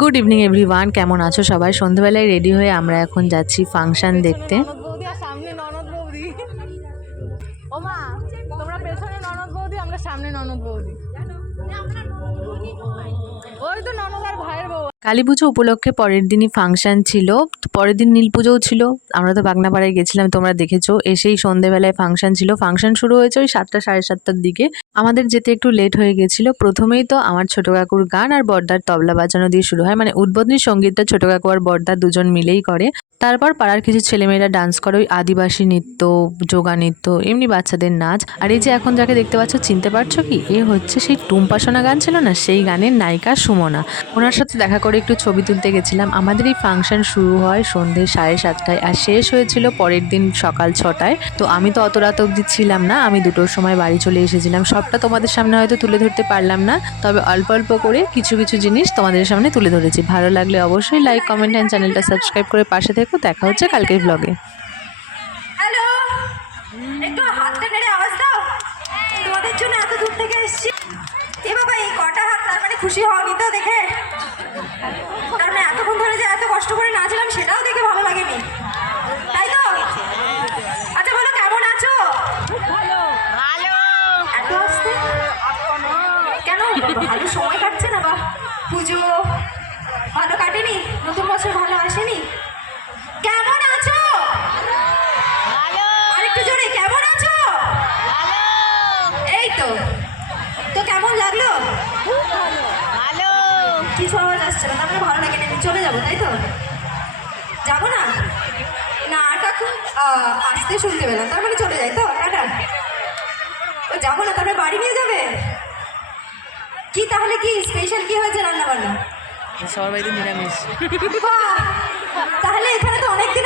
Good evening everyone কেমন আছো সবাই? সন্ধ্যাবেলায় রেডি হয়ে আমরা এখন যাচ্ছি ফাংশন দেখতে। সামনে ননদ বৌদি, আমরা সামনে ননদ বৌদি। কালী পুজো উপলক্ষে পরের দিনই ফাংশন ছিল। পরের দিন নীল পুজোও ছিল। আমরা তো বাগনাপাড়ায় গেছিলাম, তোমরা দেখেছ। এসেই সন্ধেবেলায় ফাংশন ছিল। ফাংশন শুরু হয়েছে ওই সাতটা, সাড়ে সাতটার দিকে। আমাদের যেতে একটু লেট হয়ে গেছিল। প্রথমেই তো আমার ছোট কাকুর গান আর বর্দার তবলা বাজানো দিয়ে শুরু হয়। মানে উদ্বোধনী সঙ্গীতটা ছোট কাকু আর বর্দা দুজন মিলেই করে। তারপর পাড়ার কিছু ছেলেমেয়েরা ডান্স করে, ওই আদিবাসী নৃত্য, যোগা নৃত্য, এমনি বাচ্চাদের নাচ। আর এই যে এখন যাকে দেখতে পাচ্ছ, চিনতে পারছ কি? এ হচ্ছে সেই টুম্পা সোনা গান ছিল না? সেই গানের নায়িকা সুমনা। ওনার সাথে দেখা করে একটু ছবি তুলতে গেছিলাম। আমাদের এই ফাংশন শুরু হয় সন্ধে সাড়ে সাতটায় আর শেষ হয়েছিল পরের দিন সকাল ছটায়। তো আমি তো অত রাত অবধি ছিলাম না। আমি দুটোর সময় বাড়ি চলে এসেছিলাম। সবটা তোমাদের সামনে হয়তো তুলে ধরতে পারলাম না। তবে অল্প অল্প করে কিছু কিছু জিনিস তোমাদের সামনে তুলে ধরেছি। ভালো লাগলে অবশ্যই লাইক কমেন্ট অ্যান্ড চ্যানেলটা সাবস্ক্রাইব করে পাশে থেকো। দেখা হচ্ছে কালকের ব্লগে হ্যালো একটু হাতটা নেড়ে আওয়াজ দাও। তোমাদের জন্য এত দূর থেকে এসেছি। এ বাবা এই কটা হাত তার মানে খুশি হওনি তো দেখে। তার মানে এতক্ষণ ধরে যে এত কষ্ট করে নাচলাম সেটাও দেখে ভালো লাগেনি। তাই তো? আচ্ছা বলো কেমন আছো? এত আসতে? কেন? ভালো সময় কাটছে না বা পুজো ভালো কাটেনি? নতুন বছর ভালো আসেনি কেমন আছো আরেকটু জোরে কেমন আছো এই তো তো কেমন লাগল? ভালো। কিছু আওয়াজ আসছে না তারপরে ভালো লাগে না আমি চলে যাব তাই তো? যাব না? না নাটক আহ, আসতে শুনতে পেলাম। তার মানে চলে যাই তো? টাটা। ও যাব না তারপরে বাড়ি নিয়ে যাবে? কি তাহলে কি স্পেশাল কি হয়েছে রান্না বান্না সবার বাড়িতে নিরামিষ! তাহলে এখানে তো অনেকদিন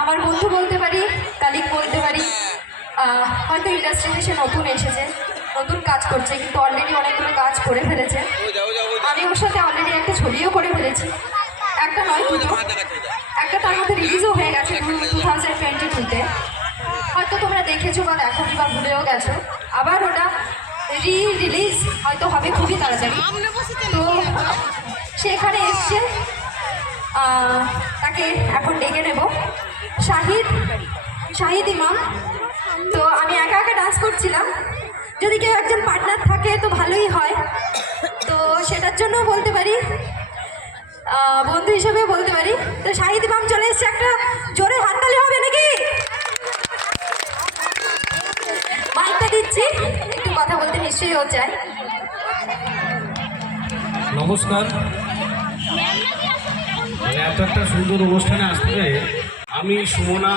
আমার বন্ধু বলতে পারি কালিক বলতে পারি। হয়তো ইন্ডাস্ট্রিতে সে নতুন এসেছে, নতুন কাজ করছে, কিন্তু অলরেডি অনেকগুলো কাজ করে ফেলেছে। আমি ওর সাথে অলরেডি একটা ছবিও করে ফেলেছি। একটা নয়, দুটো। একটা তার মধ্যে রিলিজও হয়ে গেছে টু থাউজেন্ড টোয়েন্টি টুতে হয়তো তোমরা দেখেছ বা দেখোনি বা ভুলেও গেছো। আবার ওটা রি রিলিজ হয়তো হবে খুবই তাড়াতাড়ি। তো সেখানে এসছে। তাকে এখন ডেকে নেব। শাহিদ শাহিদ ইমাম। তো আমি একা একা ডান্স করছিলাম। যদি কেউ একজন পার্টনার থাকে তো ভালোই হয়। তো সেটার জন্য বলতে পারি বন্ধু হিসেবে বলতে পারি, তো শাহিদ ইমাম চলে এসছে একটা জোরে হাততালি হবে নাকি? মাইকটা দিচ্ছি, একটু কথা বলতে নিশ্চয়ই ও চায়। নমস্কার। মানে এত একটা সুন্দর অনুষ্ঠানে আসতে আমি, সুমনা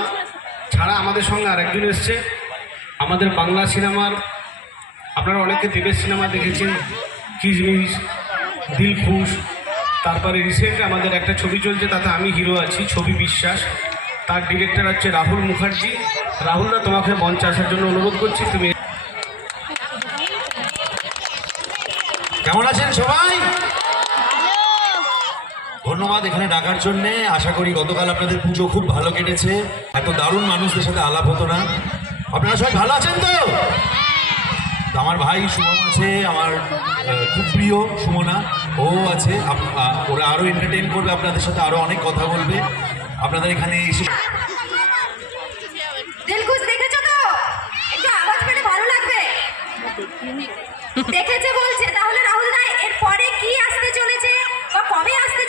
ছাড়া আমাদের সঙ্গে আরেকজন এসছে। আমাদের বাংলা সিনেমার, আপনারা অনেকে দেবের সিনেমা দেখেছেন কিজমিজ দিলখুশ তারপরে রিসেন্ট আমাদের একটা ছবি চলছে, তাতে আমি হিরো আছি, ছবি বিশ্বাস। তার ডিরেক্টর হচ্ছে রাহুল মুখার্জি। রাহুলদা তোমাকে মঞ্চে আসার জন্য অনুরোধ করছি, তুমি কেমন আছেন সবাই? ধন্যবাদ এখানে ডাকার জন্য। আশা করি গতকাল আপনাদের পুজো খুব ভালো কেটেছে। এত দারুণ মানুষদের সাথে আলাপ হতো না। আপনারা সবাই ভালো আছেন তো? আমার ভাই শুভম আছে, আমার খুব প্রিয় সুমনা। ও আছে। ওরা আরও এন্টারটেন করবে, আপনাদের সাথে আরও অনেক কথা বলবে। আপনাদের এখানে এসে দেখেছ বলছে, তাহলে রাহুল দা এর পরে কি আসতে চলেছে বা কবে আসতে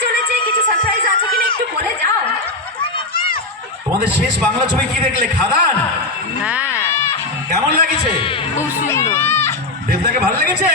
তোমাদের শেষ বাংলা ছবি কি দেখলে? খাদান? হ্যাঁ। কেমন লাগেছে? খুব সুন্দর। দেবদাকে ভালো লেগেছে?